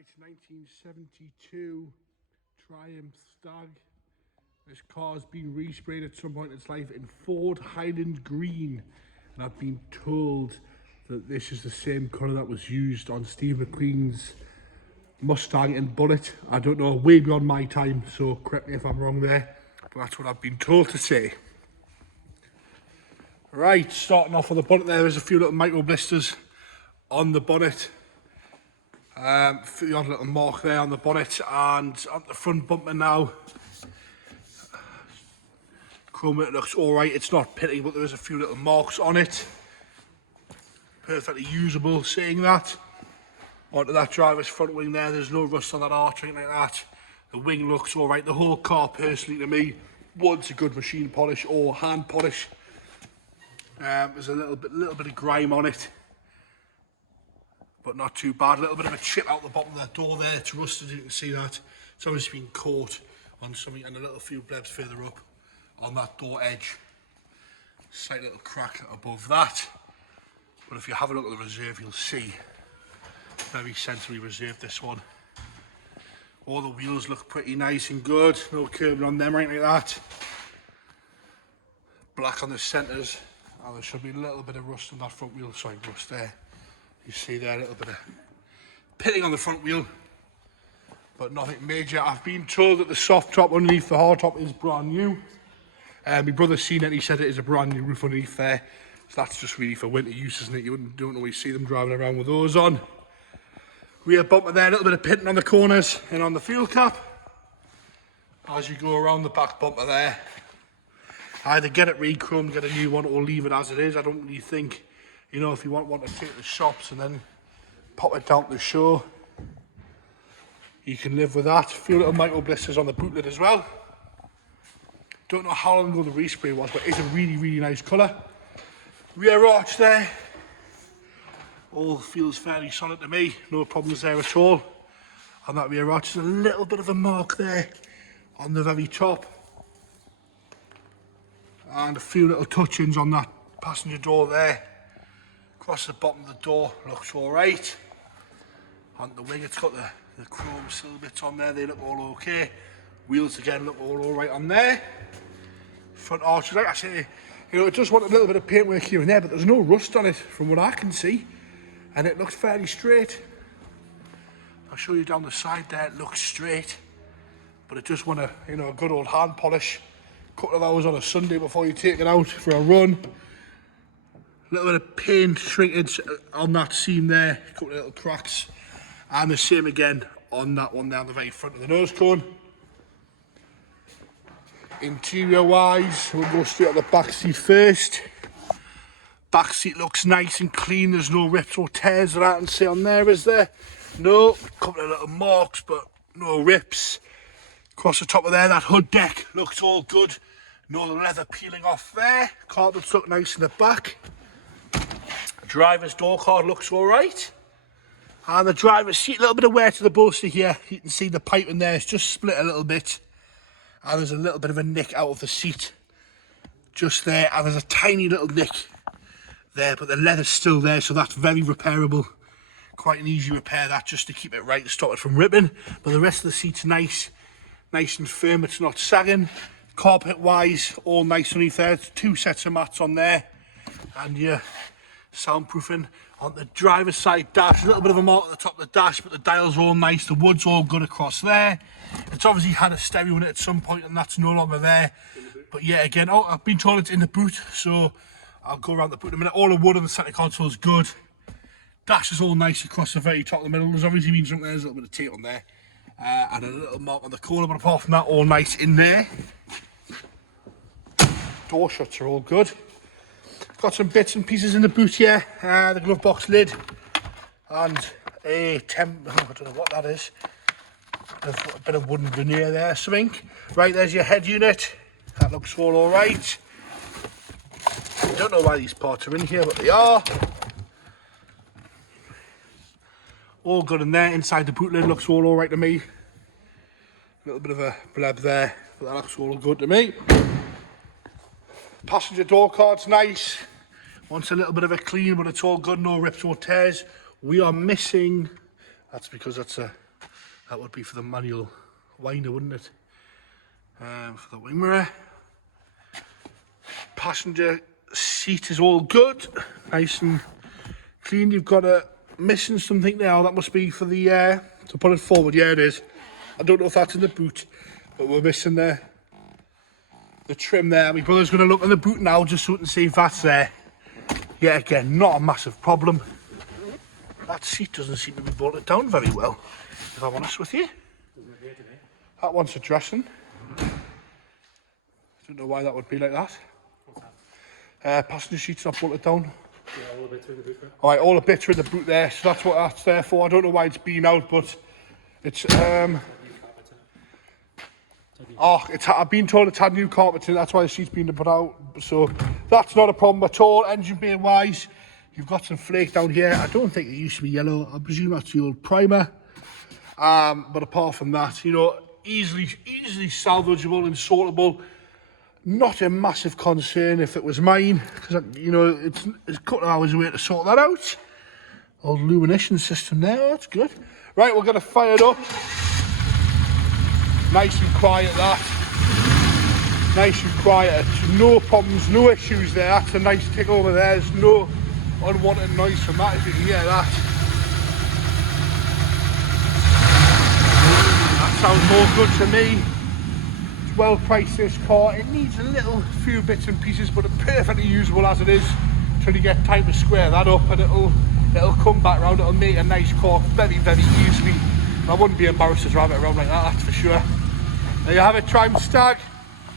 Right, 1972 Triumph Stag. This car's been resprayed at some point in its life in Ford Highland Green, and I've been told that this is the same colour that was used on Steve McQueen's Mustang and Bullet. I don't know, way beyond my time, so correct me if I'm wrong there, but that's what I've been told to say. Right, starting off with the bonnet there's a few little micro blisters on the bonnet. The odd little mark there on the bonnet, and on the front bumper now. Chrome, it looks alright, it's not pitting, but there is a few little marks on it. Perfectly usable, saying that. Onto that driver's front wing there, there's no rust on that arch or anything like that. The wing looks alright. The whole car, personally, to me, wants a good machine polish or hand polish. There's a little bit of grime on it, but not too bad. A little bit of a chip out the bottom of that door there. It's rusted, you can see that. It's obviously been caught on something, and a little few blebs further up on that door edge. Slight little crack above that. But if you have a look at the reserve, you'll see very sensibly reserved, this one. All the wheels look pretty nice and good. No curbing on them or anything like that. Black on the centres. And there should be a little bit of rust on that front wheel. Sorry, rust there. You see there, a little bit of pitting on the front wheel, but nothing major. I've been told that the soft top underneath the hard top is brand new. My brother's seen it, he said it is a brand new roof underneath there. So that's just really for winter use, isn't it? You don't always see them driving around with those on. Rear bumper there, a little bit of pitting on the corners and on the fuel cap. As you go around the back bumper there, either get it re-chromed, get a new one, or leave it as it is. I don't really think, you know, if you want one to take to the shops and then pop it down to the show, you can live with that. A few little micro blisters on the boot lid as well. Don't know how long ago the respray was, but it's a really, really nice colour. Rear arch there, all feels fairly solid to me. No problems there at all. On that rear arch, there's a little bit of a mark there on the very top. And a few little touch-ins on that passenger door there. Across the bottom of the door, looks alright. On the wing, it's got the chrome silver bits on there, they look all okay. Wheels again look all alright on there. Front arch, like I say, you know, it just wants a little bit of paintwork here and there, but there's no rust on it from what I can see. And it looks fairly straight. I'll show you down the side there, it looks straight. But it just wants a, you know, a good old hand polish. Couple of hours on a Sunday before you take it out for a run. A little bit of paint shrinkage on that seam there, a couple of little cracks, and the same again on that one down the very front of the nose cone. Interior wise, we'll go straight on the back seat first. Back seat looks nice and clean, there's no rips or tears that I can see on there, is there? No, a couple of little marks, but no rips. Across the top of there, that hood deck looks all good. No leather peeling off there. Carpets look nice in the back. Driver's door card looks all right. And the driver's seat, a little bit of wear to the bolster here. You can see the pipe in there, it's just split a little bit. And there's a little bit of a nick out of the seat. Just there, and there's a tiny little nick there, but the leather's still there, so that's very repairable. Quite an easy repair that, just to keep it right and stop it from ripping. But the rest of the seat's nice and firm, it's not sagging. Carpet wise, all nice underneath there. It's 2 sets of mats on there, and your soundproofing on the driver's side dash. A little bit of a mark at the top of the dash, but the dial's all nice, the wood's all good across there. It's obviously had a stereo in it at some point, and that's no longer there. But yeah, again, oh, I've been told it's in the boot, so I'll go around the boot in a minute. All the wood on the centre console is good. Dash is all nice across the very top of the middle. There's obviously been something, there's a little bit of tape on there. And a little mark on the corner, but apart from that, all nice in there. Door shuts are all good. Got some bits and pieces in the boot here. The glove box lid and a I don't know what that is. A bit of wooden veneer there, something. Right, there's your head unit. That looks all right. I don't know why these parts are in here, but they are. All good in there. Inside the boot lid looks all right to me. A little bit of a bleb there, but that looks all good to me. Passenger door card's nice. Wants a little bit of a clean, but it's all good, no rips or tears. We are missing, that's because that's a That would be for the manual winder, wouldn't it? For the wing mirror. Passenger seat is all good, nice and clean. You've got a missing something now. That must be for the to put it forward. Yeah, it is. I don't know if that's in the boot, but we're missing the trim there. My brother's going to look in the boot now just so we can see if that's there. Yeah, again, not a massive problem. That seat doesn't seem to be bolted down very well, if I'm honest with you. That one's addressing. I don't know why that would be like that. Passenger seat's not bolted down. Yeah, all the bits are in the boot. Alright, all the bits are in the boot there, so that's what that's there for. I don't know why it's been out, but it's I've been told it's had new carpets in, that's why the seat's been put out. So that's not a problem at all. Engine bay wise, you've got some flake down here. I don't think it used to be yellow. I presume that's the old primer. But apart from that, you know, easily salvageable and sortable. Not a massive concern if it was mine, because you know it's a couple of hours away to sort that out. Old illumination system there, that's good. Right, we're gonna fire it up. Nice and quiet that. Nice and quiet. No problems, no issues there. That's a nice tick over there. There's no unwanted noise from that, if you can hear that. That sounds more good to me. Well priced, this car. It needs a little few bits and pieces, but it's perfectly usable as it is until you get time to square that up, and it'll come back round. It'll make a nice car very easily. I wouldn't be embarrassed to drive it around like that, that's for sure. There you have it, Triumph Stag.